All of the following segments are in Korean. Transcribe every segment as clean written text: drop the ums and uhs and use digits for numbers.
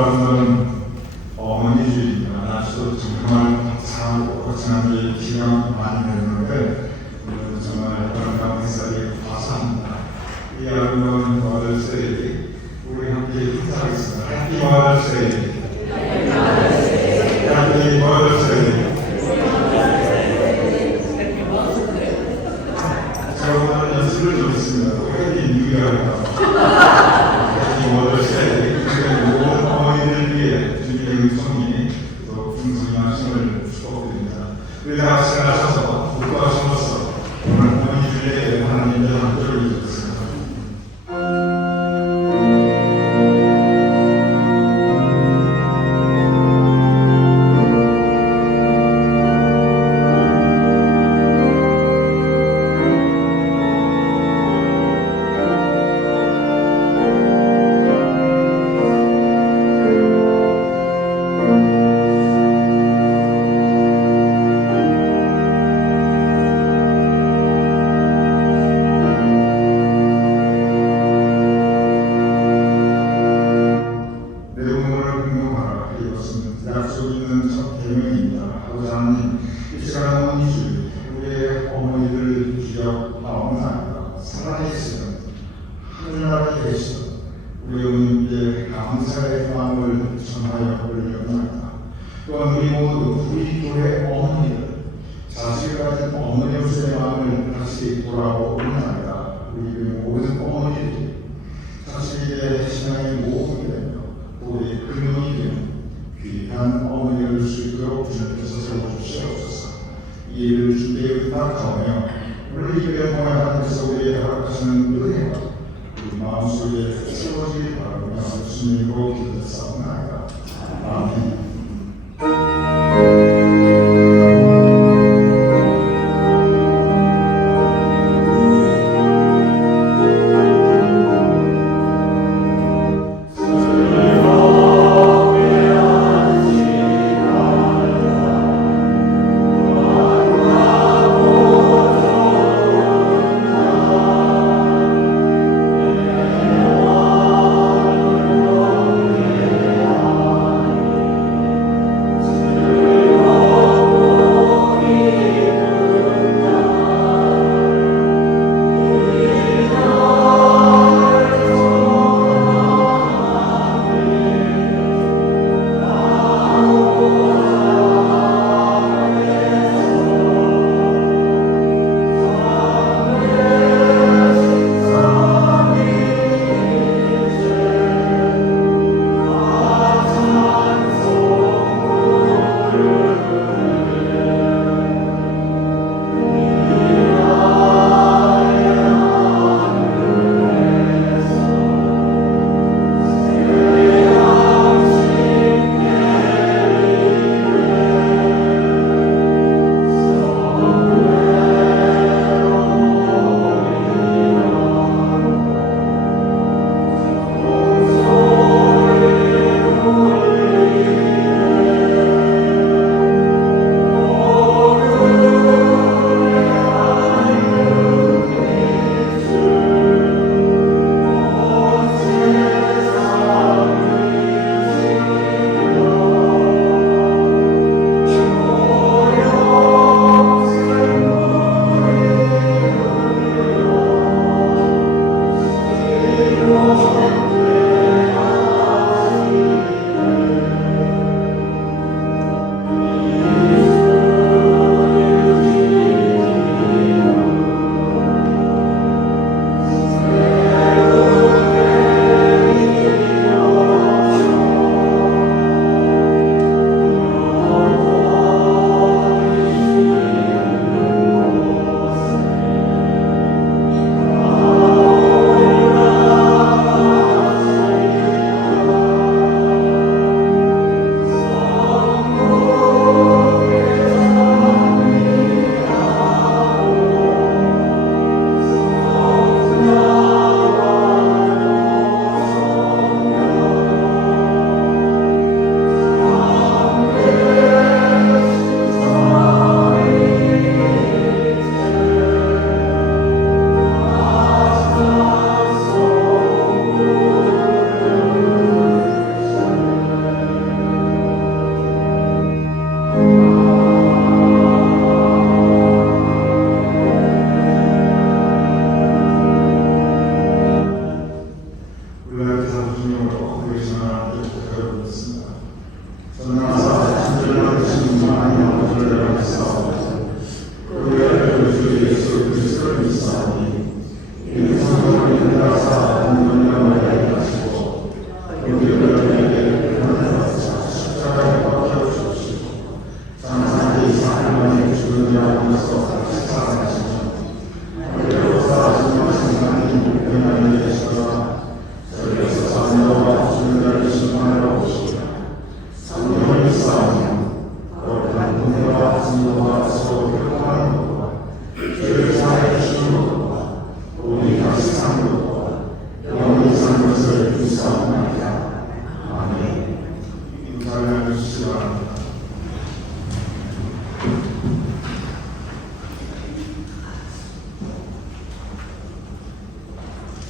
아름다운 어머니주의입니다. 날씨도 정말 차고 지난주에 비가 많이 내렸는데 오늘 정말 아름다운 햇살이 화사합니다. 이 아름다운 머들스데이 우리 함께 인사하겠습니다. 해피 머들스데이. 해피 머들스데이. 제가 오늘 연습을 좀 했습니다. 해피 뉴이어라고. 해피 머들스데이. 모든 어머니들 위해 주님의 은총이 또 풍성하심을 축복드립니다. 우리 다 같이 나서서 기뻐하심으로써 오늘 어머니들에게 하나님의 함께를 주셨습니다. 약속 있는 첫 대명입니다. 아버지 하나님, 이 시간 어머니들, 우리의 어머니들 기억하옵나이다. 살아계시는 하늘나라에 계시는 우리 어머님께 감사의 마음을 전하여 올려옵나이다. 또한 우리 모두 우리 교회 어머니들, 자식을 가진 어머니로서의 마음을 다시 돌아옵나이다. 우리 교회 모든 어머니들이 자식에게 신앙의 모험이 되며 우리의 근원이 되며 귀한 어머니를 수 있도록 주님께서 세워주시옵소서. 이 일을 주께 부탁하며 우리 교회 하나님께서 우리에게 허락하시는 은혜가 우리 마음속에 채워지길 바라며 주님으로 기도했사옵나이다. 아멘.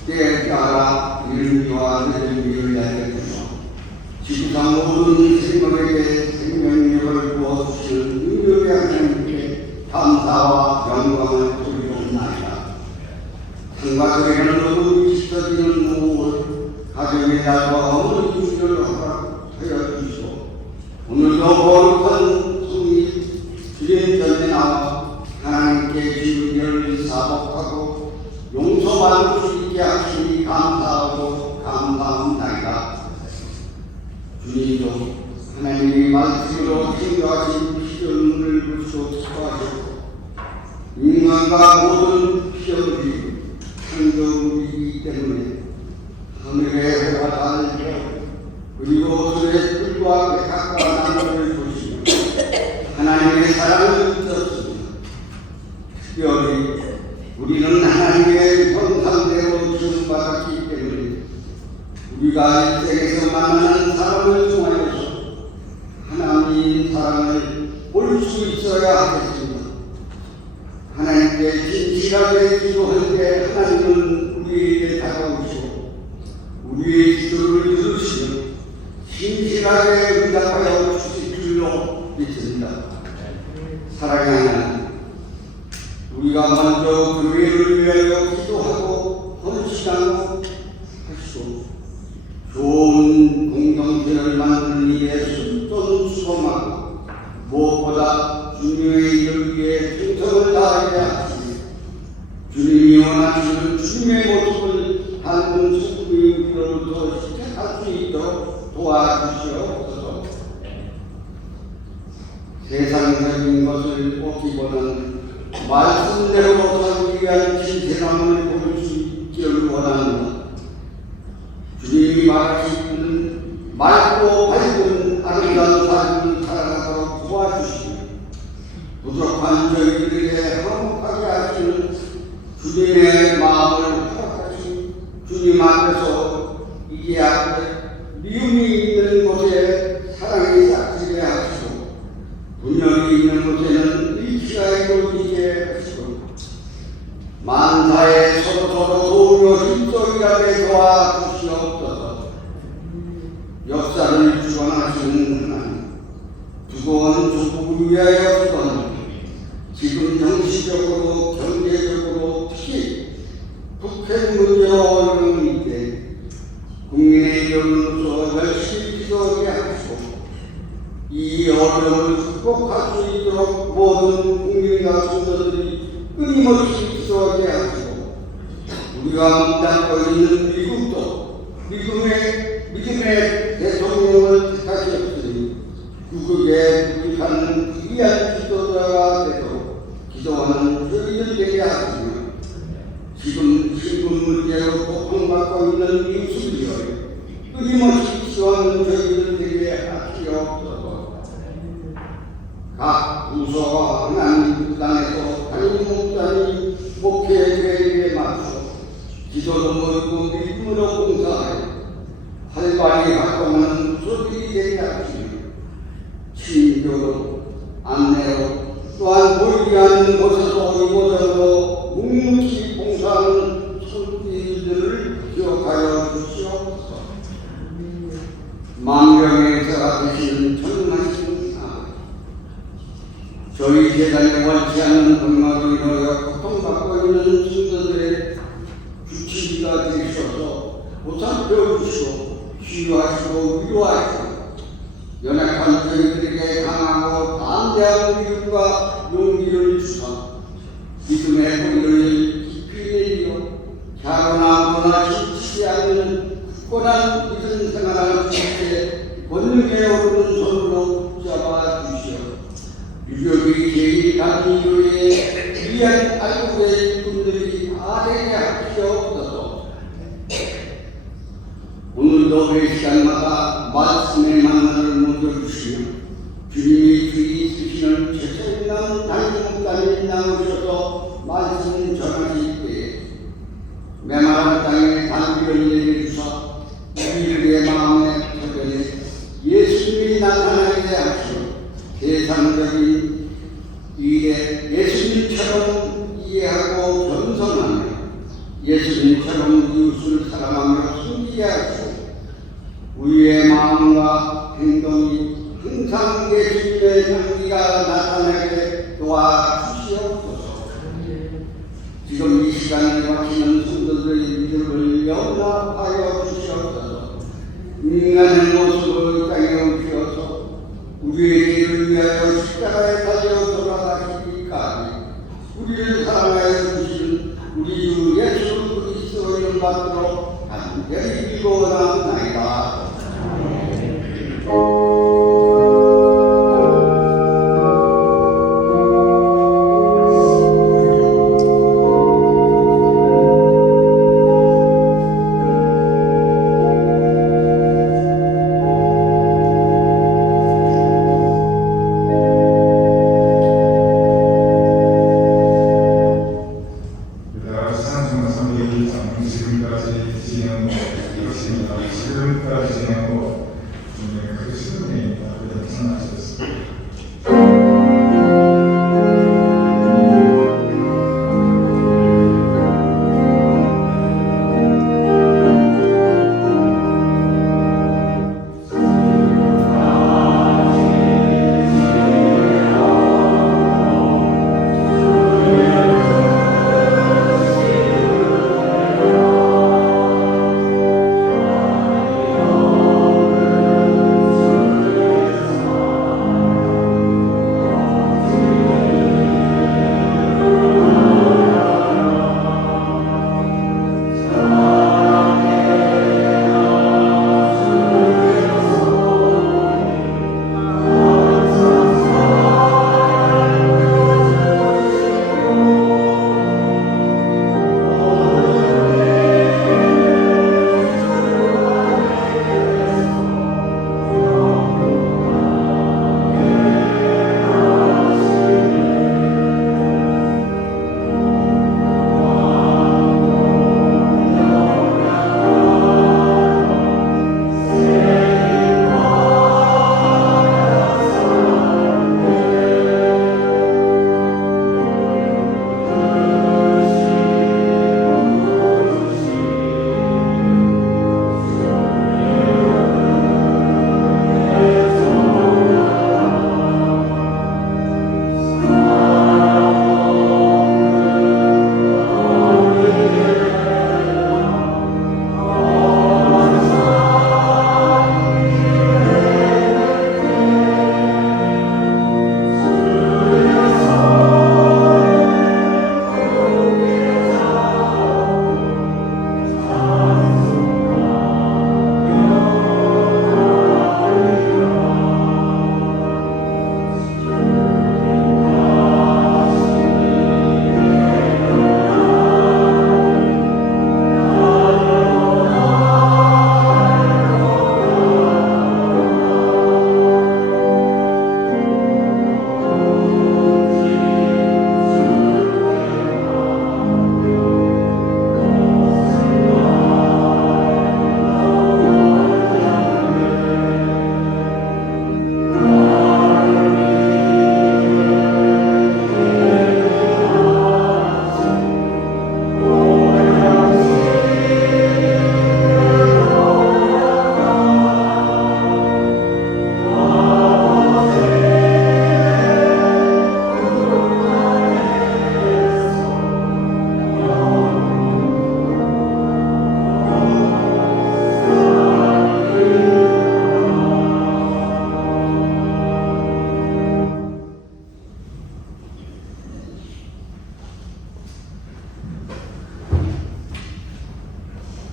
때에 따라 이른비와 늦은비를 알려주며 지구상 모든 생물에게 생명력을 부어주시는 능력의 하나님께 감사와 영광을 돌리옵나이다. 상가들에게는 너무 지켜지는 무엇을 가정의 날과 어머니 주기를 허락하여 주시고 오늘도 거룩한 성이 주님 전에 나와 하나님께 주님을 사복하고 용서받을 수 있게 하시니 감사하고 감사합니다. 주님도 하나님이 말씀으로 증거하신 피조물을 부수고 축복하셨고 인간과 모든 피조물이 창조물이기 때문에 하늘의 해와 달을 그리고 들의 풀과 백합과 나무를 보시며 하나님의 사랑을 느꼈습니다. 특별히 우리는 하나님의 형상대로 지음받았기 때문에 우리가 일생에서 만나는 사람을 통하여서 하나님의 사랑을 볼 수 있어야 하겠습니다. 하나님께 진실하게 기도할 때 하나님은 우리에게 다가오시고 우리의 기도를 들으시며 진실하게 응답하여 주실 줄로 믿습니다. 사랑하는 하나님, 우리가 먼저 교회를 위하여 기도하고 헌신하고 하시고 좋은 공동체를 만드는 일에 순전 수고하고 무엇보다 주님의 일을 위해 충성을 다하게 하시며 주님이 원하시는 주님의 모습을 닮은 소금의 우리로부터 시작할 수 있도록 도와주시옵소서. 세상적인 것을 보기보다는 말씀대로 살기 위한 진실함을 볼 수 있기를 원합니다. 주님이 말하시는 맑고 밝은 아름다운 삶을 살아가도록 도와주시며 부족한 저희들에게 화목하게 하시는 주님의 마음을 허락하시 주님 앞에서 이게 앞에 미움이 있는 곳에 사랑이 싹트게 하시고 분열이 있는 곳에는 일치가 이루어지게 하시고 만사에 서로서로 도우며 힘써 도와주시옵소서. 역사를 주관하시는 하나님, 두고온 조국을 위하여 기도합니다. 지금 정치적으로 경제적으로 특히 북핵 문제와 어려움이 있대 국민의 여론으로서 열심히 기도하게 하시고 이 어려움을 극복할 수 있도록 모든 국민과 성도들이 끊임없이 기도하게 하시고 우리가 믿고 있는 미국도 믿음의 대통령을 택하셨으니 구국에 부입하는 귀한 기도자가 되도록 기도하는 저희들 되게 하시며 지금 신분 문제로 고통받고 있는 이웃을 위하여 끊임없이 기도하는 저희들 되게 하시옵소서. 각 부서와 하나님 구단에서 담임 목사님 목회계획에 맞춰 기도도 모이고 믿음으로 봉사하여 활발히 활동하는 부서들이 되게 하시며 친교로 안내로 또한 보이지 않는 곳에서 이곳저곳 묵묵히 봉사하는 손길들을 기억하여 주시옵소서. 만병의 의사가 되시는 전능하신 아버지, 저희 재단에 원치 않는 병마로 인하여 고통받고 있는 신도들의 주치의가 되셔서 보살펴 주시고 치유하시고 위로하시고 연약한 저희들에게 강하고 담대한 믿음과 용기를 주사 믿음의 뿌리를 깊이 내리어 자고나거나 지치지 않는 굳건한 믿음 생활을 주시되 권능에 오르는 손으로 붙잡아 주시어 유격이 제일 같은 교회에 위한 알고의 분들이 다 되게 하시옵소서. 오늘도 매 시간마다 말씀의 만나를 먼저 주시며 주님이 주의 있으시는 최선남 담임 목사님 나오셔서 말씀 전하실 때에 메마른 땅에 단비를 내려주사 우리의 마음의 터전에 예수님이 나타나게 하시고 세상적인 일에 예수님처럼 이해하고 겸손하며 예수님처럼 이웃을 잠잠하며 숨기게 하시고 우리의 마음과 행동이 항상 예수님의 향기가 나타나게 도와주시옵소서. 지금 이 시간을 마치는 성도들의 믿음을 영납하여 주시옵소서. 인간의 모습을 땅에 오셔서 우리의 죄를 위하여 십자가에 달려 돌아가시기까지 우리를 사랑하여 주시는 우리 주 예수 그리스도 이름 받도록 간절히 기도하나이다. 지금까지 진행한 이것입니다. 지금까지 진행하고 분명히 그 수준이 다르게 생각하셨습니다.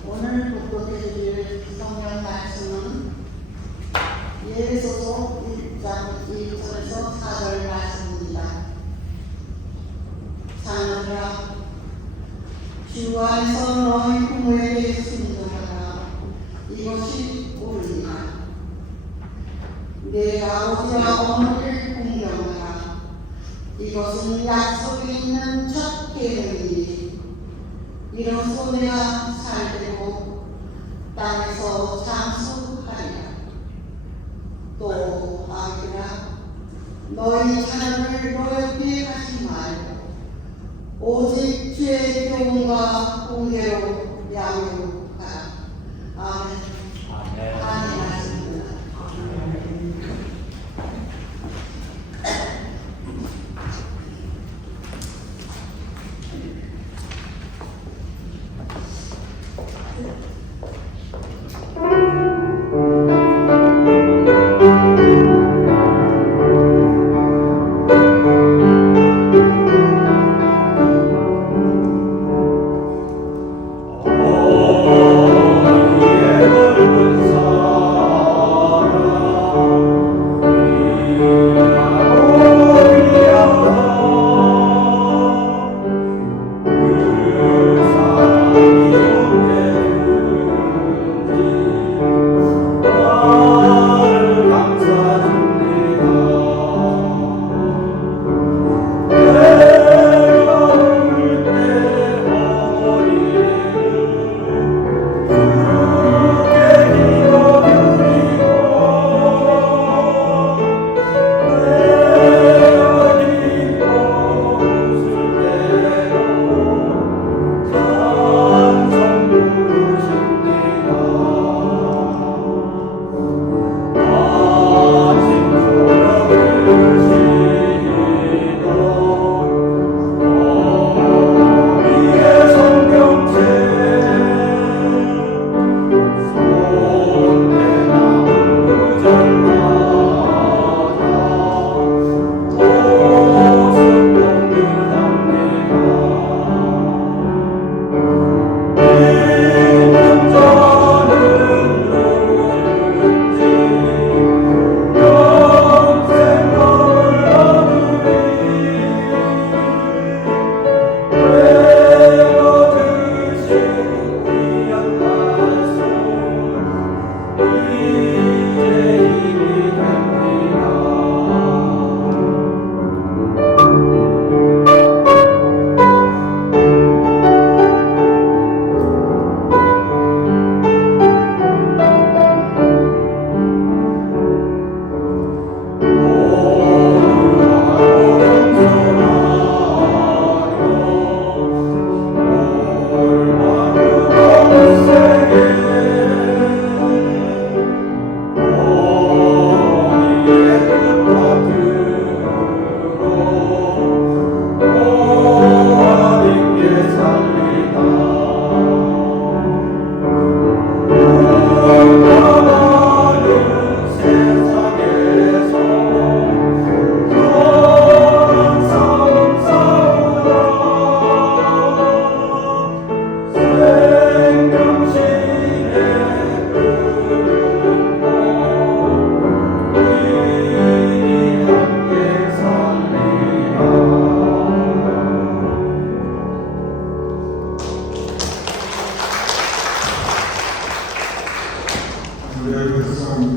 오늘 독독해드릴 성경 말씀은 예배소서 1장 1절에서 4절 말씀입니다. 자녀들아, 주 안에서 너희 부모에게 순종하라. 이것이 옳으니라. 내 아버지와 어머니를 공경하라. 이것은 약속이 있는 첫 계명이니 이로써 내가 살되고 땅에서 장수하리라. 또 아기라, 너희 자녀를 노엽게 하지 말고 오직 주의 교훈과 공개로 양육하라.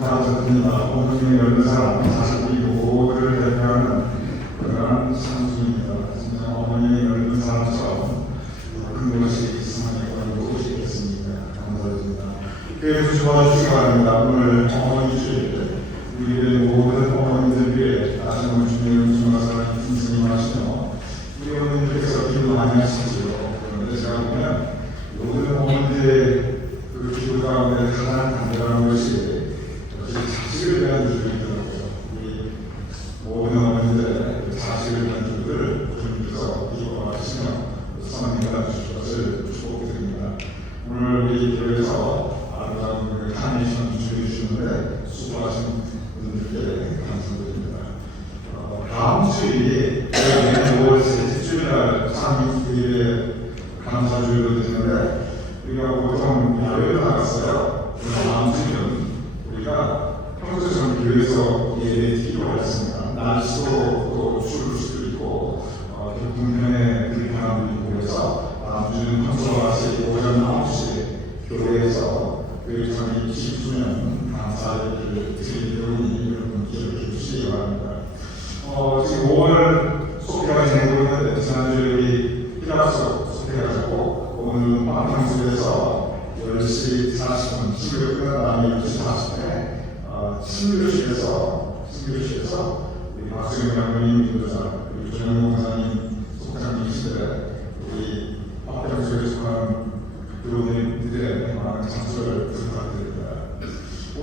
감사드립니다. 어머님의 열린 사랑, 자식이 모두를 대표하는 그러한 상징입니다. 진짜 어머님의 열린 사랑처럼 큰 것이 세상에 걸리고 오시겠습니다. 감사드립니다. 그래서 좋아주시기 바랍니다. 오늘 어머니 주일 우리의 모든 어머니들 위해 다시 한번 주님의 은총과 사랑이 풍성하시며 우리 어머니들께서 기도 많이 하시지요. 그런데 제가 보면 모든 어머니들의 그 기도 가운데 가장 간절한 것이 자식을 위한 기도이더라고요. 우리 모든 어머니들의 자식을 위한 기도를 주님께서 기도하시며 선행해 주실 것을 축복드립니다. 오늘 우리 교회에서 아름다운 그 카네이션 주시는데 수고하신 분들께 감사드립니다. 다음 주일이 5월 셋째 주일날 상임교회 감사주일로 되는데 우리가 보통 야외로 나갔어요. 다음 주일은 우리가 평소처럼 교회에서 예배드리기로 했습니다. 날씨도 또 추울 수도 있고 교통편에 불편함도 있고 그래서 다음 주는 평소와 같이 오전 9시에 교회에서 교회장이 20주년 감사를 드리려니 여러분 기억해 주시기 바랍니다. 지금 5월 소개가 진행되고 있는데 지난주에 우리 피라소 소개해가지고 오늘 방송국에서 10시 40분 신교육 끝난 다음에 10시 40분에 신교실에서 우리 박수영 장로님 교도자 그리고 조영호 강사님 속장님이시대 우리 박병수에 속한 교우님들의 많은 참석을 부탁드립니다.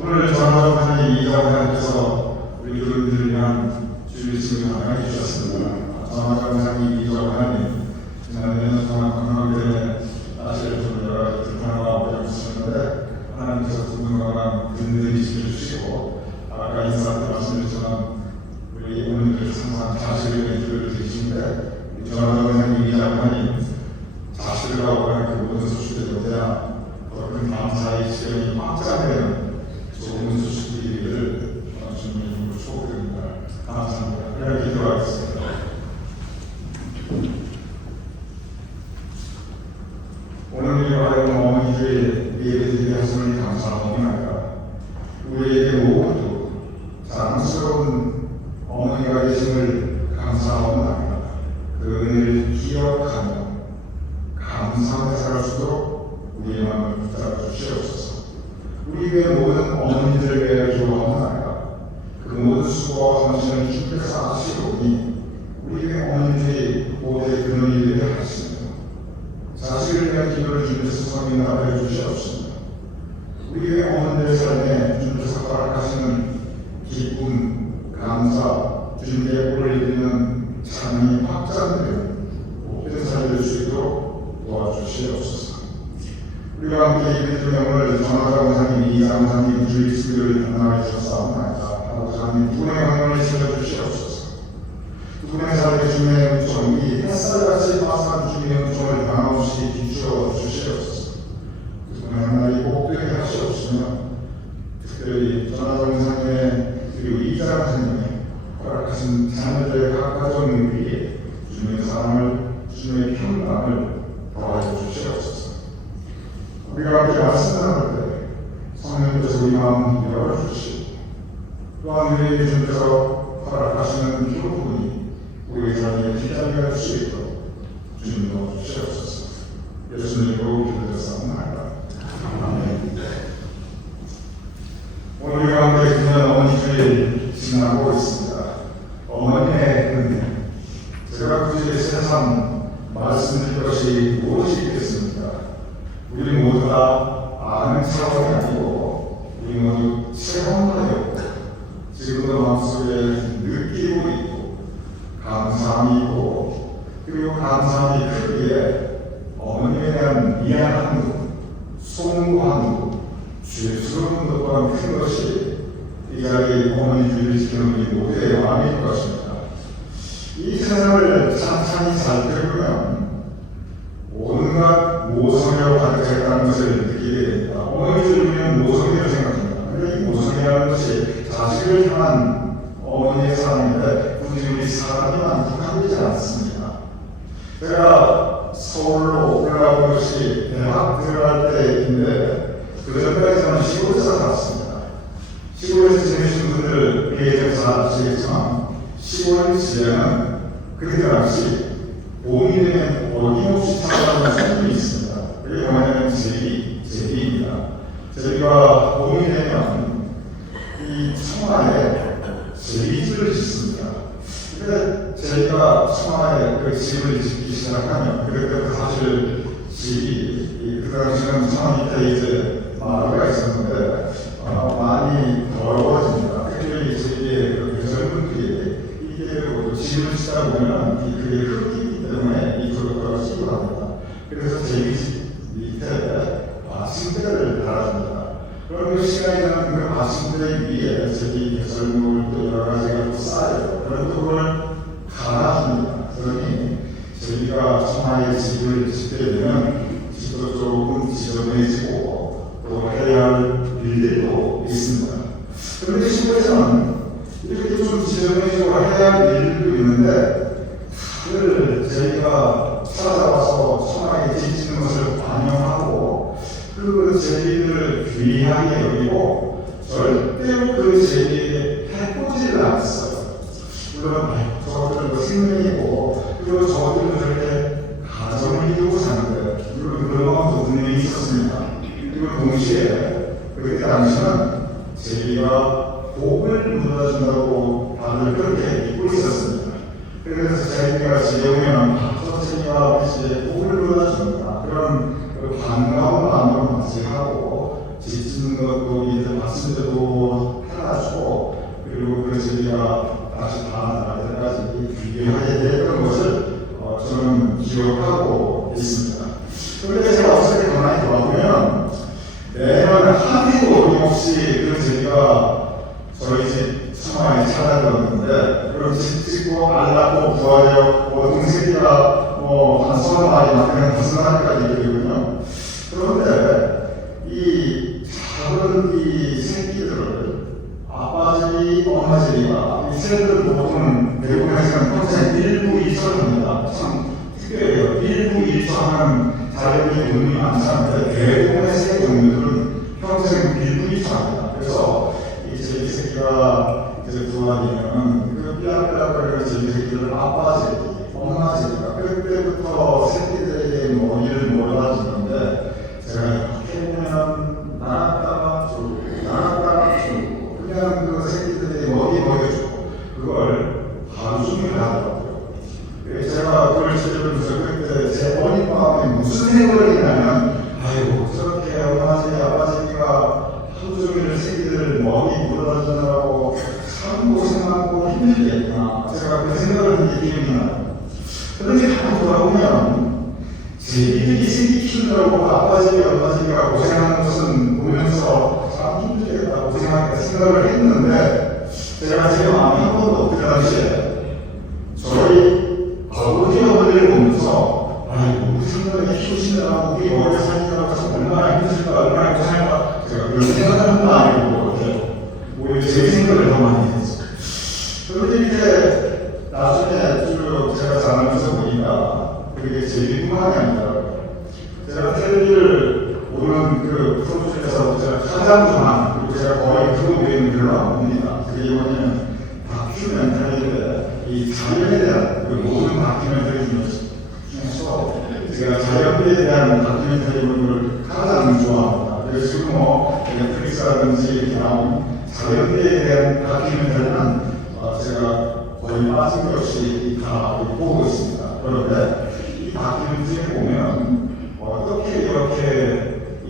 오늘 전화로 하나님 이자원 하나님께서 우리 교우님들을 위한 주일 지금 하나님 주셨습니다. 전화 강사님 이자원 하나님 지난 몇 년 동안 건강 때문에 사실 좀 여러 가지 불편함과 어려움이 있었는데 하나님께서 두 분과 든든히 지켜주시고 아까 인사 때 말씀드렸지만 우리 어머니들 항상 자식을 위해 기도를 드리시는데 우리 전화로 하나님 이자원 하나님 자식을 하고 하는 그 모든 소식들이 어디나 더 큰 감사의 시간이 꽉 차는 좋은 소식들을 주님의 이름으로 축복드립니다. 감사합니다. 그냥 기도하겠습니다. 오늘 우리가 하여금 어머니들의 예배드리게 하시니 감사합니다. 우리에게 모두 자랑스러운 어머니가 계심을 감사합니다. 그 은혜를 기억하며 감사하게 살아갈 수 있도록 우리의 마음을 붙잡아 주시옵소서. 우리 교회 모든 어머니들을 위해 기도합니다. 그 모든 수고와 헌신을 주께서 아시오니 우리 교회 어머니들이 모두의 근원이 되게 하시며 자식을 위한 기도를 주님께서 성인하게 해주시옵소서. 우리 교회 어머니들의 삶에 주님께서 허락하시는 기쁨, 감사, 주님께 올리는 찬양이 확장되는 복된 삶을 줄 수 있도록 도와주시옵소서. 우리가 함께 예배 드림을 전화자 원사님, 이장 원사님, 주일 수교를 담당해 주셨사옵나이다. 아버지 하나님 두 분의 강건을 지켜주시옵소서. 두 분의 삶의 주님의 은총, 이 햇살같이 화사한 주님의 은총을 변함없이 비추어 주시옵소서. 두 분의 하나님 복되게 하시옵시며 특별히 전화자 원사님의 그리고 이장 원사님의 허락하신 자녀들의 각 가정 위에 주님의 사랑을, 주님의 평강을 더하여 주시옵소서. 우리가 함께 말씀 나눌 때 성령께서 우리 마음 열어주시고 또한 우리에게 주님께서 허락하시는 기도문이 우리의 삶에 뒷자리가 될 수 있도록 주님 도와주시옵소서. 예수님으로 기도드렸사옵나이다. 아멘. 오늘 우리가 함께 금년 어머니 주일 지나고 있습니다. 어머니의 은혜. 제가 굳이 세상 말씀드릴 것이 무엇이 있겠습니까? 우리 모두 다 아는 사람이 아니고 우리 모두 체험하였고 지금도 마음속에 느끼고 있고 감사함이 있고 그리고 감사함이 크기에 어머니에 대한 미안함도 송구함도 죄스러운 것 또한 큰 것이 이 자리 어머니 주를 지키는 우리 모두의 마음일 것입니다. 이 세상을 찬찬히 살펴보면 온갖 모성애로 가득했다는 것을 느끼게 됩니다. 어머니 주는 모성애로 생각합니다. 그런데 이 모성애라는 것이 자식을 향한 어머니의 사랑인데 굳이 우리 사랑에만 국한되지 않습니다. 제가 서울로 올라온 것이 대학 들어갈 때인데 그 전까지 저는 시골에서 살았습니다. 시골에서 지내신 분들 계획을 잘 아시겠지만 시골 지역은 그때 당시 봄이 되면 어김없이 찾아가는 산들이 있습니다. 그게 뭐냐면 제비입니다. 제비가 봄이 되면 이 청하에 제비집을 짓습니다. 근데 제비가 청하에 그 집을 짓기 시작하면 그때부터 사실 집이 그 당시는 청하 밑에 이제 마루가 있었는데 많이 더러워집니다. 특히 제비의 그 젊은들이 이게 집을 짓다 보면 그게 흙이기 때문에 이 도로가 씻고 갑니다. 그래서 제비집 밑에 마침대를 달아줍니다. 그럼 그 시간이 되면 그 마침대 위에 제비 배설물 또 여러 가지가 또 쌓여요. 그럼 그걸 갈아줍니다. 그러니 제비가 청하에 집을 짓게 되면 집도 조금 지저분해지고 또 해야 할 일들도 있습니다. 그런데 시골에서는 이렇게 좀 지저분해지고 해야 할 일들도 있는데 다들 제비가 찾아와서 청하에 짓는 것을 반영하고 그 제비를 귀하게 여기고 절대로 그 제비에게 해코지를 않았어요. 물론 저들은 생명이고 그리고 저들은 저렇게 가정을 이루고 사는데 물론 그런 마음도 분명히 있었습니다. 그리고 동시에 그때 당시는 제비가 복을 묻어준다고 다들 그렇게 믿고 있었습니다. 그래서 제비가 집에 오면 저 제비가 우리 복을 묻어준다 그런 반가운 마음으로 맞이하고 집 짓는 것도 이제 봤을 때도 해가지고 그리고 그 제비가 다시 다 나갈 때까지 귀하게 됐던 것을 저는 기억하고 있습니다. 그런데 제가 어떻게 가만히 돌아보면 매년 한 해도 어김없이 그 제비가 저희 집 청하에 찾아들었는데 그럼 집 짓고 알 낳고 부화되어 동생이가 한 30마리 낳으면 5마리까지 이르거든요. 그런데 이 작은 이 새끼들을 아빠 제비, 엄마 제비가 이 새들은 보통은 대부분에서는 평생 1부 2처입니다. 참 특별해요. 1부 2처하는 자연이 운이 많잖아요. 대부분의 새 종류들은 평생 1부 2처입니다. 그래서 이 제비 새끼가 이제 부화되면 그 삐약삐약거리는 제비 새끼들을 아빠 제비, 엄마 제비가 그때부터 새끼들에게 머리를 몰아주는데 제가 해보면 나갔다가 주고 나갔다가 주고 그냥 그 새끼들이 먹이 먹여주고 그걸 하루 종일 하더라고요. 제가 그걸 들으면서 그때 제 어린 마음에 무슨 생각이 나면 아이고 저렇게 엄마 제비 아빠 제비가 하루 종일 새끼들 먹이 물어주느라고 참 고생하고 힘들겠구나 제가 그 생각을 한 게 기억이 나요. 그런데 가만 돌아보면 제비들이 새끼 키우느라고 아빠 제비 엄마 제비가 고생하는 것은 보면서 참 힘들겠다 고생하겠다 생각을 했는데 제가 제 마음이 한 번도 그 당시에 저희 아버지 어머니를 보면서 아이고 우리 생각에 키우시느라 우리 어려 살리느라고 참 얼마나 힘드실까 얼마나 고생할까 제가 그런 생각하는 건 아니고 오히려 제 생각을 더 많이 했어요. 그런데 이제 나중에 쭉 제가 자라면서 보니까 그게 제비뿐만이 아니더라고요. 제가 텔레비를 보는 그 프로 중에서 제가 가장 좋아하는 그리고 제가 거의 그거 외에는 별로 안 봅니다. 그게 뭐냐면 다큐멘터리인데 이 자연에 대한 그 모든 다큐멘터리 중에서 제가 자연에 대한 다큐멘터리 보는 걸 가장 좋아합니다. 그래서 지금 넷플릭스라든지 이렇게 나온 자연에 대한 다큐멘터리는 제가 거의 빠짐없이 다 보고 있습니다. 그런데 이 다큐멘터리에 보면 어떻게 이렇게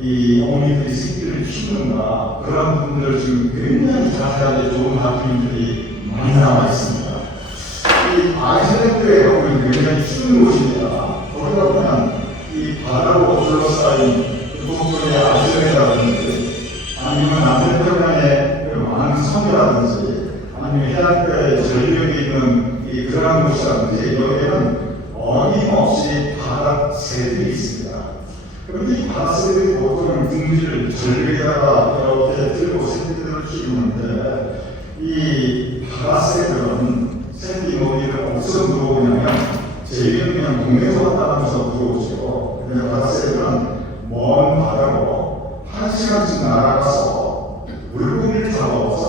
이 어머니들이 새끼를 키우는가 그런 부분들 지금 굉장히 자세하게 좋은 다큐멘터리 많이 나와 있습니다. 이 아이슬란드에 보면 굉장히 추운 곳입니다. 거기가 보면 이 바다로 둘러싸인 그 부분의 아이슬란드라든지 아니면 남태평양의 그 많은 섬이라든지 아니면 해안가에 전력이 있는 이 그런 곳이라든지 여기에는 어김없이 바닷새들이 있습니다. 그런데 이 바닷새들이 보통은 둥지를 절벽에다가 이렇게 들고 새끼들을 키우는데 이 바닷새들은 새끼 먹이를 어디서 들어오냐면 제비는 그냥 동네에서 왔다 하면서 들어오죠. 근데 바닷새들은 먼 바다로 1시간씩 날아가서 물고기를 잡아서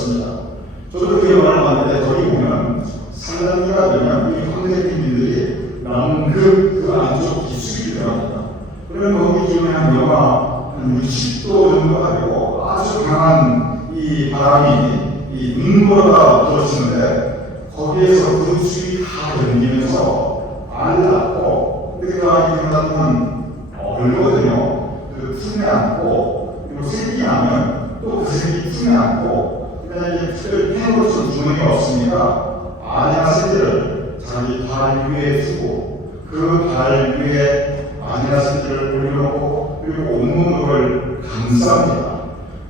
있었습니다. 저도 그 영화를 봤는데 거기 보면 상당히가 되면 이 황제 펭귄들이 남은 그 안쪽 깊숙이 들어갑니다. 그러면 거기 기온이 한 영하 한 60도 정도가 되고 아주 강한 이 바람이 이 눈보라가 불어치는데 거기에서 그 수위 다 견디면서 알을 낳고 그 안이 들어가면 얼거든요. 그 품에 안고 그리고 새끼 나면 또 그 새끼 품에 안고 그다음에 풀을 패고서 주머니가 없으니까 아내와 새끼를 자기 발 위에 두고 그 발 위에 아내와 새끼를 올려놓고 그리고 온몸을 그걸 감쌉니다.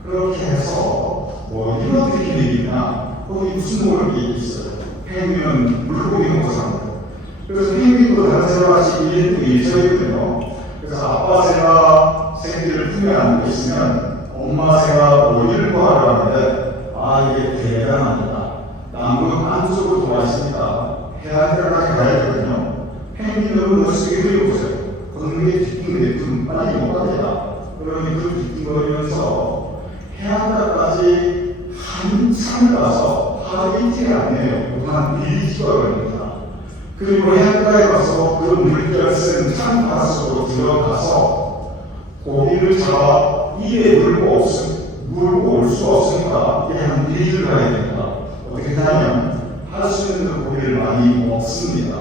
그렇게 해서 뭐 이런 느낌이 있나 거기 무슨 먹을 게 있어요. 펭귄은 물고기 먹고 삽니다. 그래서 펭귄도 다른 새와 같이 일처이거든요. 그래서 아빠 새가 새끼를 품에 안고 있으면 엄마 새가 머리를 구하려 하는데 아 이게 대단합니다. 나무는 안쪽으로 돌아 있으니까 해안가까지 가야 되거든요. 펭귄은 멋지게 그려보세요. 걷는 게 뒤뚱뒤뚱 빨리 못 갑니다. 그러니 그 뒤뚱거리면서 해안가까지 한참 가서 하루이틀이 아니에요. 한 1~2주가 걸립니다. 그리고 해안가에 가서 그 물결 쓴 찬 바닷속으로 들어가서 고기를 잡아 입에 물고 올 수 없으니까 이게 한 1~2주 가야 됩니다. 어떻게 하냐면 할 수 있는 그 고기를 많이 먹습니다.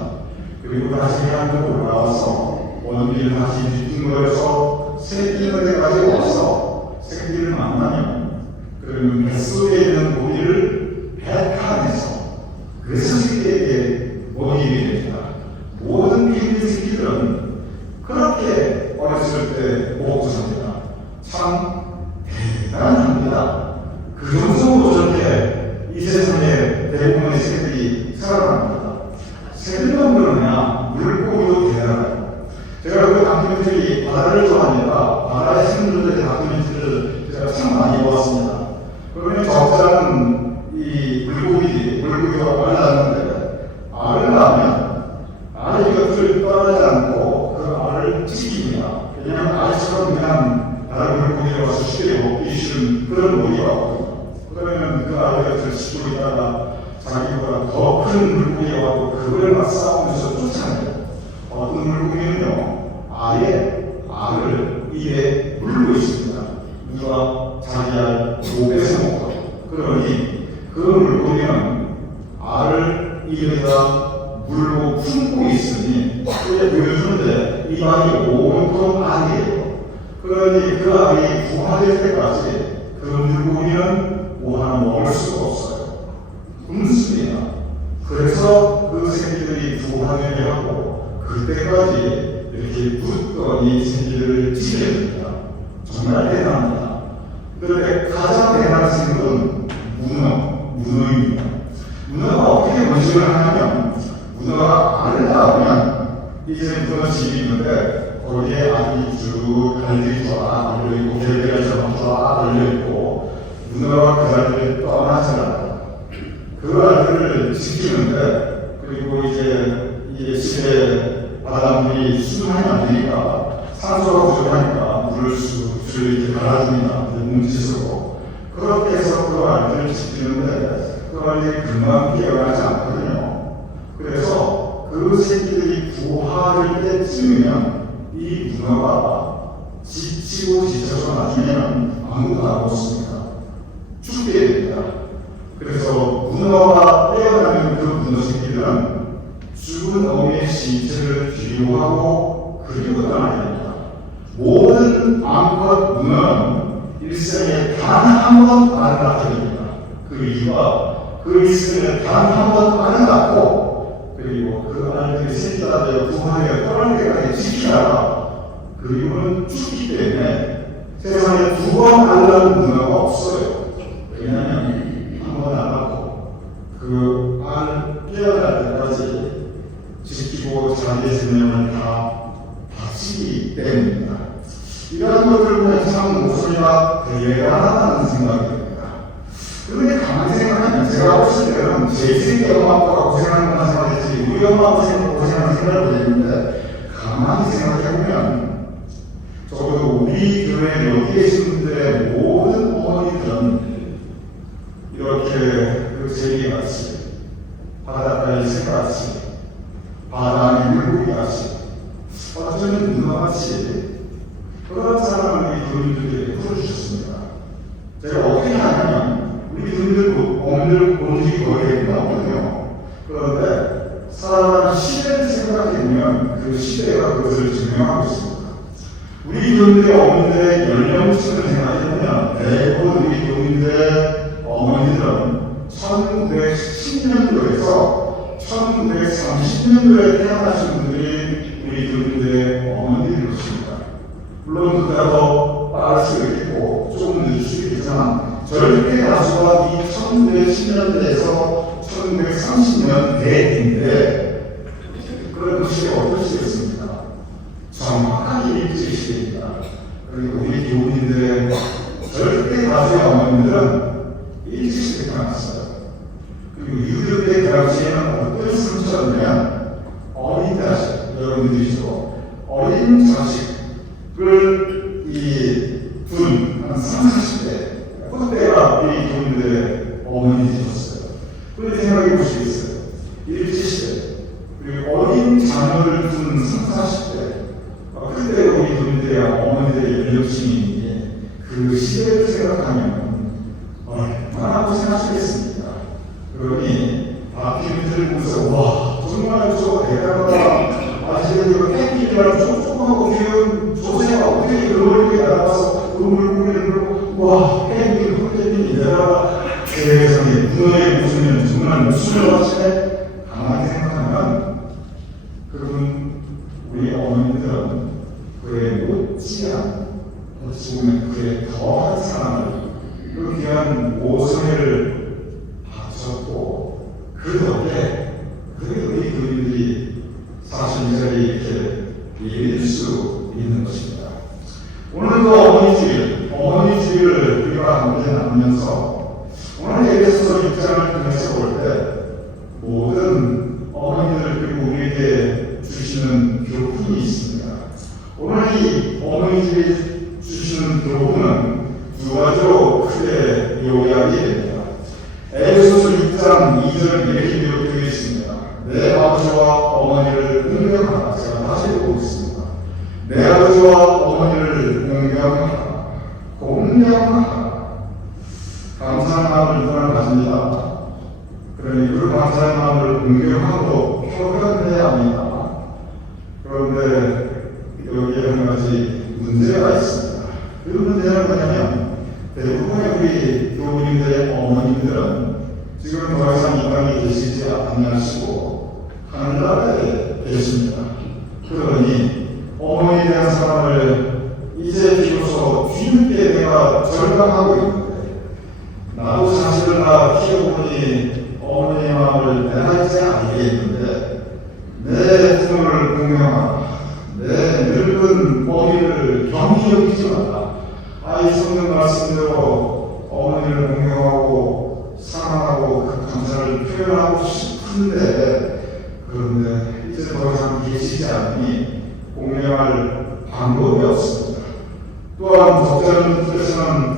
그리고 다시 해안가로 올라와서 원기를 다시 뒤뚱거려서 새끼들에까지 와서 새끼를 만나면 그러면 뱃속에 있는 고기를 배칸에서 그래서 새끼에게 먹이게 됩니다. 모든 펭귄 새끼들은 그렇게 어렸을 때 먹고 삽니다. 참 대단합니다. 그 정도로 저렇게 이 세상에 대부분의 새끼들이 살아납니다. 새들만 그러냐 물고기도 대단해요. 제가 그 다큐멘터리 바다를 좋아하니까 바다의 생물들의 다큐멘터리를 제가 참 많이 보았습니다. 그러면 적잖은 이 물고기가 알을 낳는데 알을 낳으면 알이 이것을 떠나지 않고 그 알을 지킵니다. 왜냐하면 알처럼 그냥 다른 물고기가 와서 쉽게 먹기 쉬운 그런 물고기가 왔거든요. 그러면 그 알이 이것을 지키고 있다가 자기보다 더 큰 물고기가 와서 그걸 막 싸우면서 쫓아내요. 어떤 물고기는요 아예 알을 입에 물고 있습니다. 누가 자기 알 목에서 먹어요. 그러니 그 물고기는 알을 입에다 물고 품고 있으니 그게 보여주는데 이 알이 온통 알이에요. 그러니 그 알이 부화될 때까지 그 물고기는 뭐 하나 먹을 수가 없어요. 굶습니다. 그래서 그 새끼들이 부화되게 하고 그때까지 이렇게 굳건히 새끼들을 지켜야 됩니다. 정말 대단합니다. 그런데 가장 대단한 생물은 문어입니다. 문어가 어떻게 번식을 하냐면 문어가 알을 낳으면 이제 문어집이 있는데 거기에 알이 쭉 갈들이 쫙 걸려있고 개들이 쫙 걸려있고 문어가 그 알들을 떠나지 않아요. 그 알들을 지키는데 그리고 이게 집에 바닷물이 수분이 안 되니까 산소가 부족하니까 물을 이렇게 갈아줍니다. 뭉치수로 그렇게 해서 그 알들을 지키는데 그 알들이 금방 깨어나지 않거든요. 그래서 그 새끼들이 부화할 때쯤이면 이 문어가 지치고 지쳐서 나중에는 아무도 안 먹습니다. 죽게 됩니다. 그래서 문어가 깨어나는 그 문어 새끼들은 죽은 어미의 신체를 뒤로하고 그리고 떠나야 됩니다. 모든 암컷 문어는 일생에 단 한 번 알을 낳게 됩니다. 그 이유가 그 일생에 단 한 번 알을 낳고 그리고 그 알들이 새끼가 되어 부화되어 떠날 때까지 지키다가 그 이유는 죽기 때문에 세상에 두 번 알 낳은 문어가 없어요. 왜냐하면 한 번 안 낳고 그 알 깨어날 때까지 지키고 자기의 생명을 다 바치기 때문입니다. 이런 것들을 보면 참 목소리가 대단하다는 생각이 듭니다. 그런데 가만히 생각하면 제가 어렸을 때는 제 인생의 엄마 아빠가 고생하는 것만 생각했지 우리 엄마 아빠가 고생하는 생각을 못했는데 가만히 생각해보면 적어도 우리 교회 여기 계신 분들의 모든 어머니들은 이렇게 바다의 새같이 바다의 물고기같이 어쩌면 누나같이 그런 사람을 우리 교인들에게 풀어주셨습니다. 제가 어떻게 하냐면 우리 교인들 오늘 본질이 거기에 나오거든요. 그런데 사람은 시대를 생각해보면 그 시대가 그것을 증명하고 있습니다. 우리 교인들의 어머니들의 연령층을 생각해보면 대부분 우리 교인들의 어머니들은 1910년도에서 1930년도에 태어나신 분들이 우리 교인들의 어머니들이었습니다. 물론 그보다 더 빠를 수도 있고 조금 늦을 수도 있지만 절대 다수가 이 1910년대에서 1930년대인데 그런 시대가 어떤 시대였습니까? 정확하게 일제 시대입니다. 그리고 우리 교우님들의 절대 다수의 어머님들은 일제 시대에 태어났어요. 그리고 유교때 그 당시에는 어떤 상처였냐면 어린 자식, 여러분들이죠. 어린 자식을 한 30, 40대 그때가 우리 교우님들의 어머니들이셨어요. 그런데 생각해 보시겠어요? 일제 시대 그리고 어린 자녀를 둔 30, 40대 그때 우리 교우님들의 어머니들의 연령층이 그 시대를 생각하면 얼마나 고생하시겠습니까? 그러니 바퀴를 보면서 와 정말 저 대단하다. 지금 이거 땡기기랑 조그맣고 귀여운 조새가 어떻게 그렇게 날아가서 그 물고기를 물고 와 땡기기 홀때기 대단하다. 세상에 문어에 웃으면 정말 웃음을 하시네. 가만히 생각하면 그분 우리 어머니들은 그의 못지않은 어찌 보면 그의 더한 사랑을 그 귀한 모성애를 바쳤고 그 덕에 우리 교인들이 사실 이 자리에 이렇게 예릴 수 있는 것입니다. 오늘도 어머니 주일을 우리가 함께 나누면서 오늘 에베소서 6장을 통해서 볼 때 모든 어머니들 그리고 우리에게 주시는 교훈이 있습니다. 오늘 이 어머니들이 주시는 교훈은 두 가지로 크게 요약이 됩니다. 에베소서 6장 2절 이렇게 기록되어 있습니다. 내 아버지와 어머니를 공경하라. 제가 다시 읽어보겠습니다. 내 아버지와 어머니를 공경하라. 감사한 마음을 누구나 가집니다. 그러니 그 감사한 마음을 공경함으로 표현해야 합니다. 그런데 여기에 한 가지 문제가 있습니다. 그 문제는 뭐냐면 대부분의 우리 교우님들의 어머님들은 지금 더 이상 이 땅에 계시지 아니하시고 하늘나라에 계십니다. 그러니 어머니에 대한 사랑을 이제 비로소 뒤늦게 내가 절감하고 있는데 나도 사실은 나 키워보니 어머니의 마음을 내가 이제 알겠는데 내 부모를 공경하라. 내 늙은 어머니를 경히 여기지 마라. 이 성경 말씀대로 어머니를 공경하고 사랑하고 그 감사를 표현하고 싶은데 그런데 이제 더 이상 계시지 않으니 공경할 방법이 없습니다. 또한 적절한 뜻에서는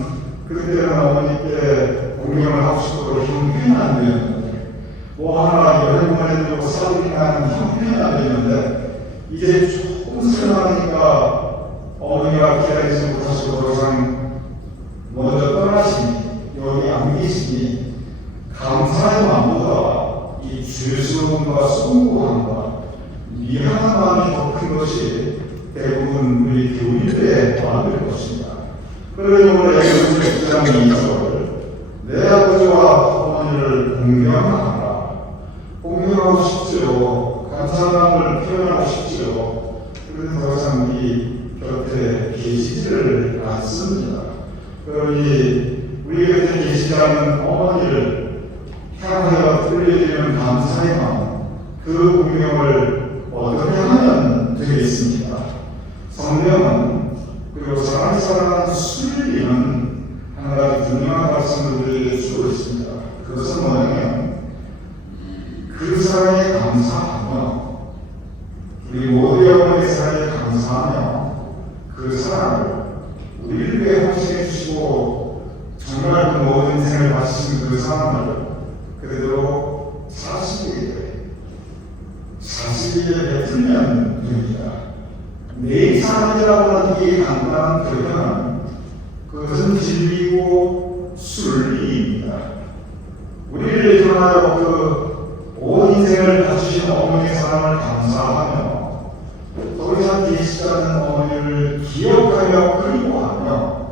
그때는 어머니께 공경을 하고 싶어도 형편이 안 되는데 뭐 하나 여행 보내려고 사드리는 형편이 안 되는데 이제 조금 살아나니까 어머니가 기다리지 못하시고 더 이상 먼저 떠나시니 여기 안 계시니 감사의 마음보다 이 죄스러움과 송구함과 미안한 마음이 더 큰 것이 대부분 우리 교인들의 마음일 것입니다. 그러니 오늘 에베소서 6장 2절 내 아버지와 어머니를 공경하라. 공경하고 싶지요. 감사한 마음을 표현하고 싶지요. 그런데 더 이상 우리 곁에 계시지를 않습니다. 그러니 우리 곁에 계시지 않는 어머니를 향하여 돌려드리는 감사의 마음, 그 공경을 어떻게 하면 되겠습니까? 성경은 그리고 사랑하는 순리는 한 가지 분명한 말씀을 우리에게 주고 있습니다. 그것은 뭐냐면 그 사랑에 감사하며 우리 모두의 어머니의 사랑에 감사하며 그 사랑을 우리를 위해 헌신해 주시고 정말 그 모든 인생을 바치신 그 사랑을 그대로 사시기 위해 자식에게 베풀면 됩니다. 내 삶이라고 하는 이 간단한 표현은 그것은 진리고 순리입니다. 우리를 향하여 그 온 인생을 바치신 어머니의 사랑을 감사하며 더 이상 계시지 않는 어머니를 기억하며 그리워하며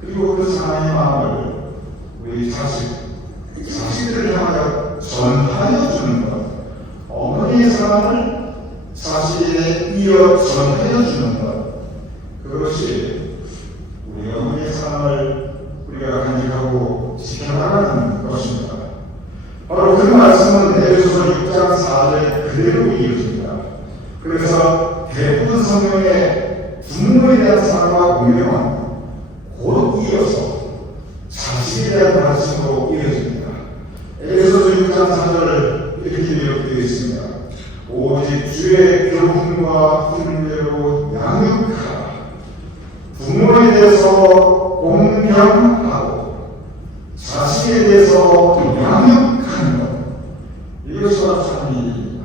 그리고 그 사랑의 마음을 우리 자식들을 향하여 전하여 주는 것, 어머니의 사랑을 자식에게 이어 전하여 주는 것, 그것이 우리 어머니의 사랑을 우리가 간직하고 지켜나가는 것입니다. 바로 그 말씀은 에베소서 6장 4절에 그대로 이어집니다. 그래서 대부분 성경의 부모에 대한 사랑과 운명은 곧 이어서 자식에 대한 가르침으로 이어집니다. 에베소서 6장 4절을 이렇게 기록되어 있습니다. 오직 주의 교훈과 훈계로 양육하라. 부모에 대해서 공경하고 자식에 대해서 양육하는 것, 이것이 바로 삶입니다.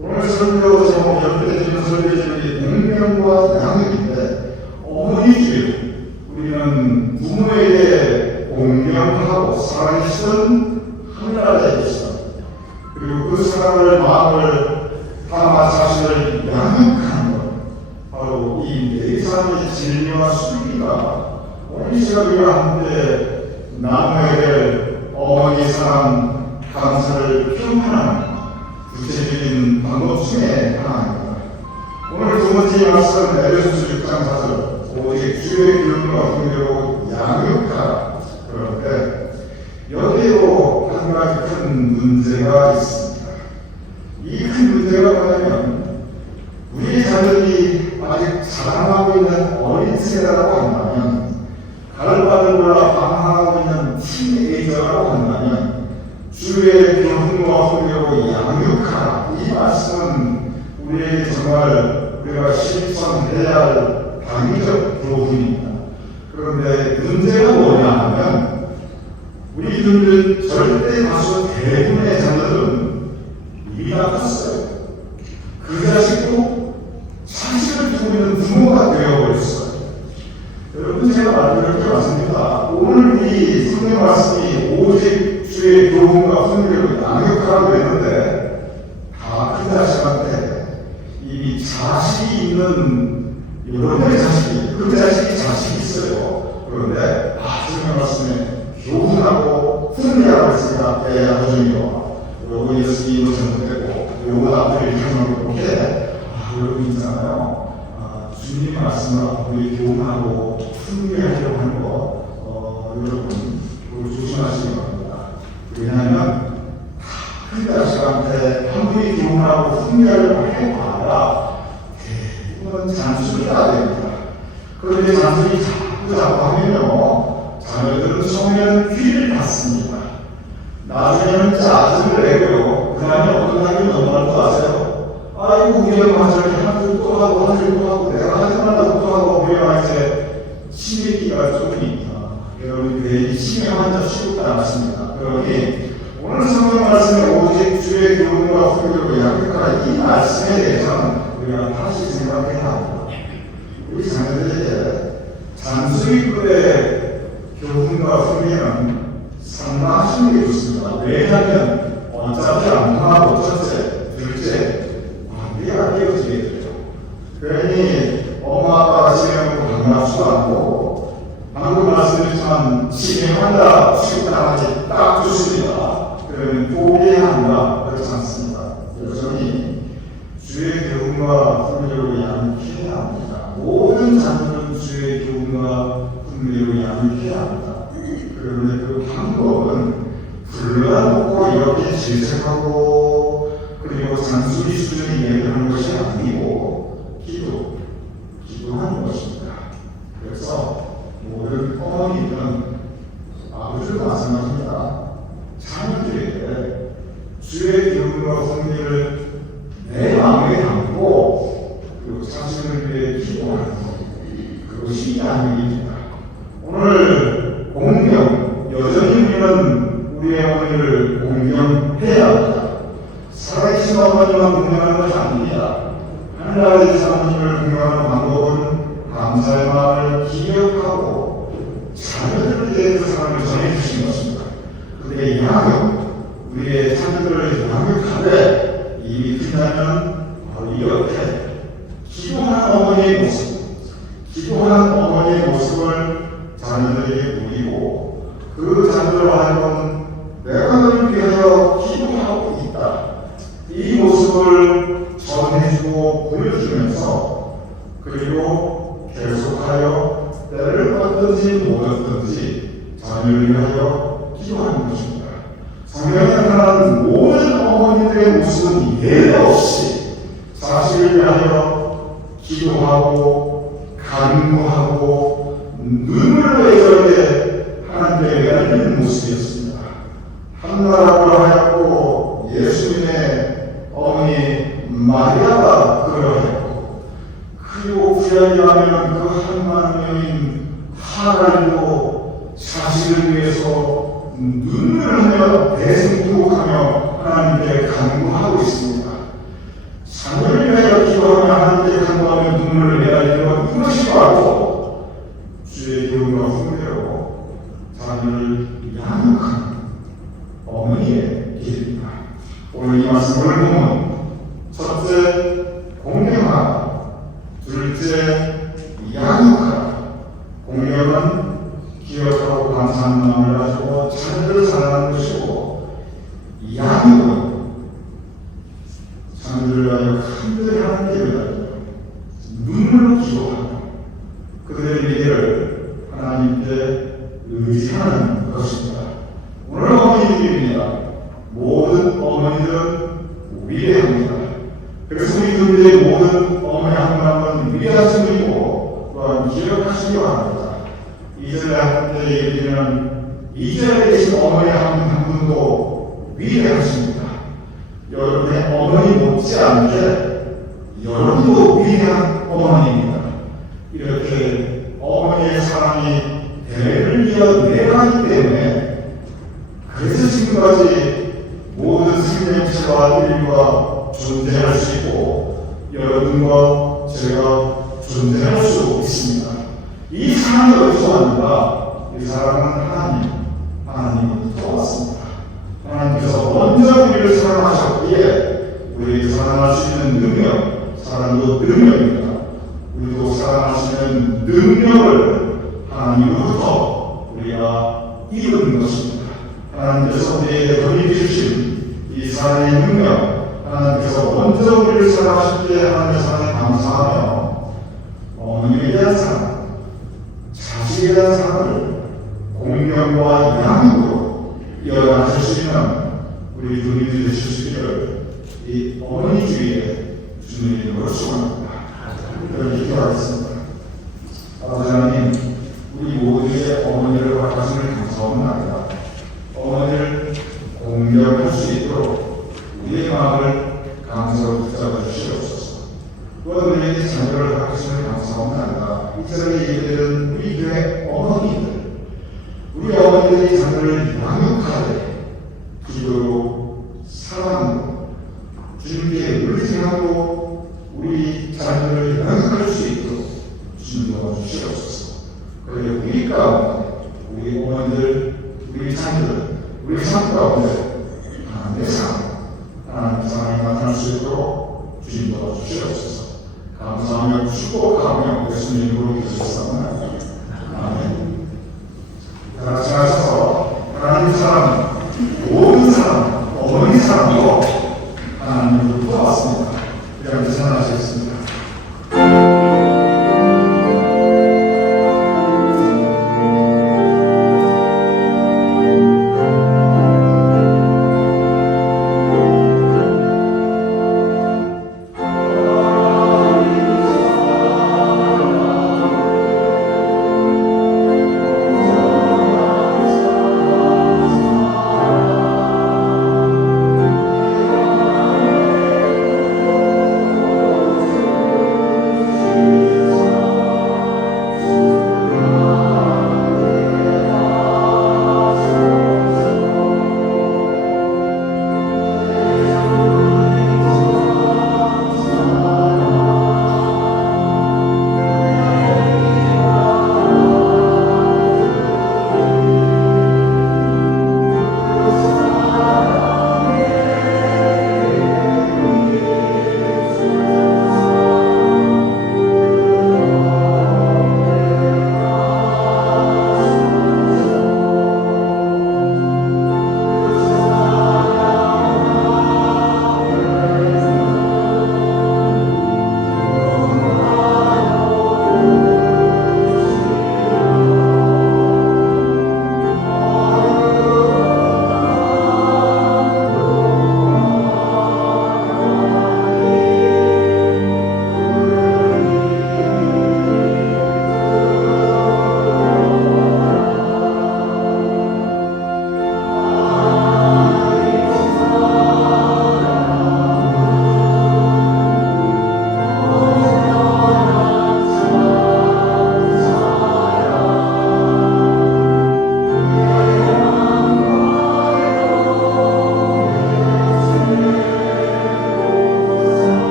오늘 설교 제목 연대해주는 설교 제목이 공경과 양육인데 어머니 주에 우리는 부모에게 공경하고 사랑하시는 하늘나라에 계시다. 그리고 그 사랑을 마음을 담아 자신을 양육하는 것, 바로 이 내 삶의 진리와 순리가 오늘 이 시간 우리가 함께 나누어야 될 어머니 사랑 감사를 표현하는 구체적인 방법 중에 하나입니다. 오늘 두 번째 말씀은 에베소서 6장 4절 오직 주의 교훈과 훈계로 양육하라. 그런데 여기에도 한 가지 큰 문제가 있습니다. 이 큰 문제가 뭐냐면 우리 자녀들이 아직 자라나고 있는 어린 세대라고 한다면 가을바늘 몰라 방황하고 있는 티네이저라고 한다면 주의 교훈과 훈계로 양육하라. 이 말씀은 우리에게 정말 우리가 실천해야 할 당위적 교훈입니다. 그런데 문제가 뭐냐 하면 우리들은 절대 다수 대부분의 자녀들은 이미 다 컸어요. 그 자식도 자식을 두고 있는 부모가 되어버렸어요. 여러분 제가 말을 이렇게 맞습니다. 오늘 우리 성경 말씀이 오직 주의 교훈과 훈계로 양육하라고 했는데 다 그 자식한테 이미 자식이 있는 여러분의 자식이 그 자식이 있어요. 그런데 성경 말씀에 교훈하고 훈계하고 했으니까 아버지요 여러분 예수님을 잘못했고 여러분 앞에 이렇게 여러분 있잖아요. 주님 말씀을 우리 교훈하고 훈계하려고 하는 거 여러분 그걸 조심하시기 바랍니다. 왜냐하면 큰 자식한테 아무리 교훈하고 훈계하려고 해봐야 대부분 잔소리가 됩니다. 그런데 잔소리 자꾸 하면요 자녀들은 처음에는 귀를 닫습니다. 나중에는 짜증을 내고요. 그 다음에 어떤 날이 넘어갈 거 아세요? 아이고 우리 엄마 저렇게 한 줄 또 하고 한 줄 또 하고 내가 하지 말라고 또 하고 우리가 이제 치매기가 조금입니다. 여러분 괜히 치매 환자 취급도 안 하십니다. 그러니 오늘 성경 말씀에 오직 주의 교훈과 훈계로 양육하라 이 말씀에 대해서는 우리가 다시 생각해야 합니다. 우리 자녀들에게 잔소리급의 교훈과 훈계는 상당하시는 게 좋습니다. 왜냐하면 어차피 안 통하고 첫째, 둘째 관계가 깨어지게 되죠. 그러니 엄마 아빠가 치매하고 반갑지도 않고 방금 말씀드렸지만 치매한다 취급당하지 딱 좋습니다. 그러면 포기해야 한다 그렇지 않습니다. 여전히 주의 교훈과 훈계로 양육해야 합니다. 모든 자녀는 주의 교훈과 훈계로 양육해야 합니다. 그런데 그 방법은 불러놓고 이렇게 질책하고 그리고 잔소리 수준의 얘기를 하는 것이 아니고 기도하는 것입니다. 그래서 모든 어머니들은 아버지도 마찬가지입니다. 자녀들에게 주의 교훈과 훈계를 내 마음에 담고 그리고 자신을 위해 기도하는 것 그것이 양육입니다. 오늘 공경 여전히 우리는 우리의 어머니를 공경해야 합니다. 살아계신 어머니만 공경하는 것이 아닙니다. 합니다. 하늘나라의 사모님을 공경하는 방법은 감사의 마음을 기억하고 자녀들을 위해 그 사랑을 전해주신 것입니다. 그들의 양육, 우리의 자녀들을 양육하되 이미 끝나면 바로 이렇게 기도하는 어머니의 모습, 기도하는 어머니의 모습을 자녀들에게 보이고 그 자녀들 하여금 내가 너를 위하여 기도하고 있다. 이 모습을 전해주고 보여주면서 그리고 계속하여 때를 받든지 못받든지 자녀를 위하여 기도하는 것입니다. 성경에 나타나는 모든 어머니들의 모습은 예외 없이 자식을 위하여 기도하고 간구하고 눈물로 애절하게 하나님께 매달리는 모습이었습니다. 한나라고 하였고 예수님의 어머니 마리아가 그러했고 그리고 구약에 가면 그 한만 명인 하갈도 자식을 위해서 눈물을 하며 대승투옥하며 하나님께 간구하고 있습니다. 자녀를 위하여 기도하며 하나님께 간구하며 눈물을 매달리는 것, 이것이 바로 주의 기쁨과 숭배로 자녀를 양육하는 어머니의 길입니다. 오늘 이 말씀을 보면 첫째, 공경하라. 둘째, 양육하라. 공경은 기억하고 감사하는 마음을 가지고 자녀를 사랑하는 것이고, 양육은 자녀를 위하여 간절히 하나님께 매달리며 눈물로 기도하며 그들의 미래를 하나님께 의지하는 것입니다. 오늘 어머니들입니다. 모든 어머니들은 위대합니다. 그래서 우리 교회의 모든 어머니 한 분은 위대하신 분이고 또한 기억하시기 바랍니다. 이전에 한때 얘기하면 이 자리에 계신 어머니 한 분도 위대하십니다. 여러분의 어머니 못지않게 여러분도 위대한 어머니입니다. 이렇게 어머니의 사랑이 대를 이어 내가기 때문에 그래서 지금까지 모든 생명체와 인류가 존재할 수 있고 여러분과 제가 존재할 수 있습니다. 이 사랑이 어디서 왔는가? 이 사랑은 하나님으로부터 왔습니다. 하나님께서 먼저 우리를 사랑하셨기에 우리에게 사랑할 수 있는 능력, 사랑도 능력입니다. 우리도 사랑할 수 있는 능력을 하나님으로부터 우리가 입은 것입니다. 하나님께서 우리에게 don해 주신 이 사랑의 능력, 하나님께서 먼저 우리를 사랑하셨기에 하나님의 사랑에 감사하며 어머니에 대한 사랑, 자식에 대한 사랑을 공경과 양육으로 이어가실 수 있는 우리 주님이 되실 수 있기를 이 어머니 주위에 주님의 이름으로 축원합니다. 그렇게 기도하겠습니다. 아버지 하나님, 우리 모두의 어머니를 허락하심을 감사합니다. 어머니를 공경할 수 있도록 우리의 마음을 강성으로 붙잡아 주시옵소서. 또한 우리에게 자녀를 허락하심을 감사합니다. 이 자리에 예배드린 우리 교회 어머니들, 우리 어머니들이 자녀를 양육하되 기도로 사랑으로 주님께 의지하고 우리 자녀를 양육할 수 있도록 주님 도와주시옵소서. 그리고 우리 가운데 우리 어머니들, 우리 자녀들, 우리 삶 가운데 하나님의 하나님의 사랑이 나타날 수 있도록 주님 도와주시옵소서. 감사하며 축복하며 예수님 이름으로 기도했사옵나이다. 아멘. 다 같이 하셔서 하나님 사랑, 모든 사랑, 어머니 사랑도 하나님으로부터 왔습니다. 이렇게 생각하시겠습니다.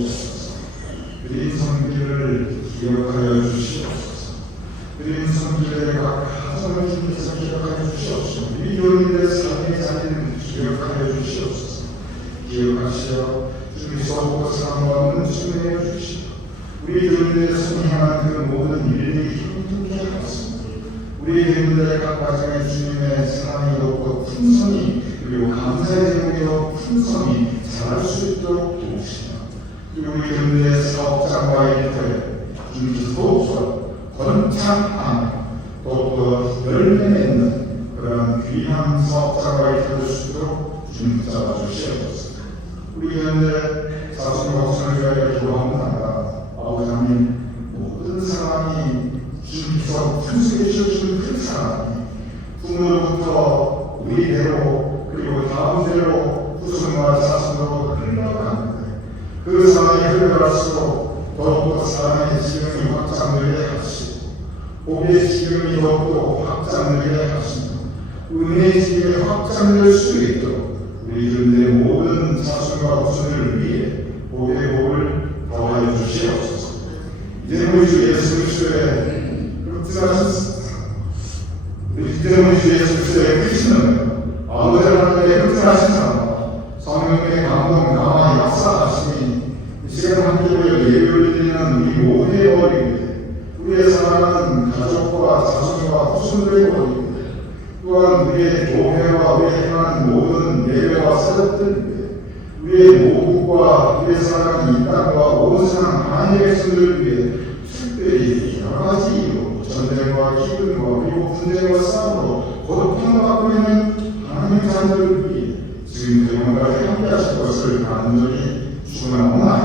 주시옵소서. 그린 성길을 기억하여 주시옵소서. 그린 성길의 각 가정을 주님께서 기억하여 주시옵소서. 우리 교인들의 삶의 자리를 기억하여 주시옵소서. 기억하시어 주님께서 복사함과 없는 주님을 주시고 우리 교인들에서 행한 그 모든 일들이 힘들게 하옵소서. 우리 교인들의 각 가정에 주님의 사랑이 높고 풍성이 그리고 감사의 제목이요 풍성이 자랄 수 있도록 도우시며 그리고 우리 교인들의 사업장과 일터에 주님께서 더욱더 번창하며 더욱더 열매 맺는 그런 귀한 사업장과 일터를 수 있도록 주님 붙잡아주시옵소서. 우리 교인들 사순과 복선을 위하여 기도합니다. 아버지 하나님 모든 사람이 주님께서 풍성해 주시는 큰 사랑이 부모로부터 우리대로 그리고 다음대로 후손과 자손으로 흘러가는데 그 사랑이 흘러갈수록 더욱더 사랑의 지경이 확장되게 하시고 복의 지경이 더욱더 확장되게 하시며 은혜의 지경이 확장될 수 있도록 우리 교인들의 모든 자손과 후손을 위해 복의 복을 더하여 주시옵소서. 이제는 우리 주 예수 그리스도의 이제는 우리 주 예수 그리스도의 크시는 아버지 하나님의 흡사하신 사랑과 성령의 감동 강화의 역사하시니 이 시간 함께 우리가 예배를 드리는 우리 모두의 어린이들 우리의 사랑하는 가족과 자손과 후손들의 어린이들 또한 우리의 교회와 우리의 행하는 모든 예배와 사역들 우리의 모국과 우리의 사랑하는 이 땅과 온 세상 한의 백성들을 위해 특별히 여러 가지 이유로 전쟁과 기근과 그리고 분쟁과 싸움으로 고통받고 있는 하나님의 자녀들을 위해 지금 영원까지 함께하실 것을 간절히 축원하옵나이다.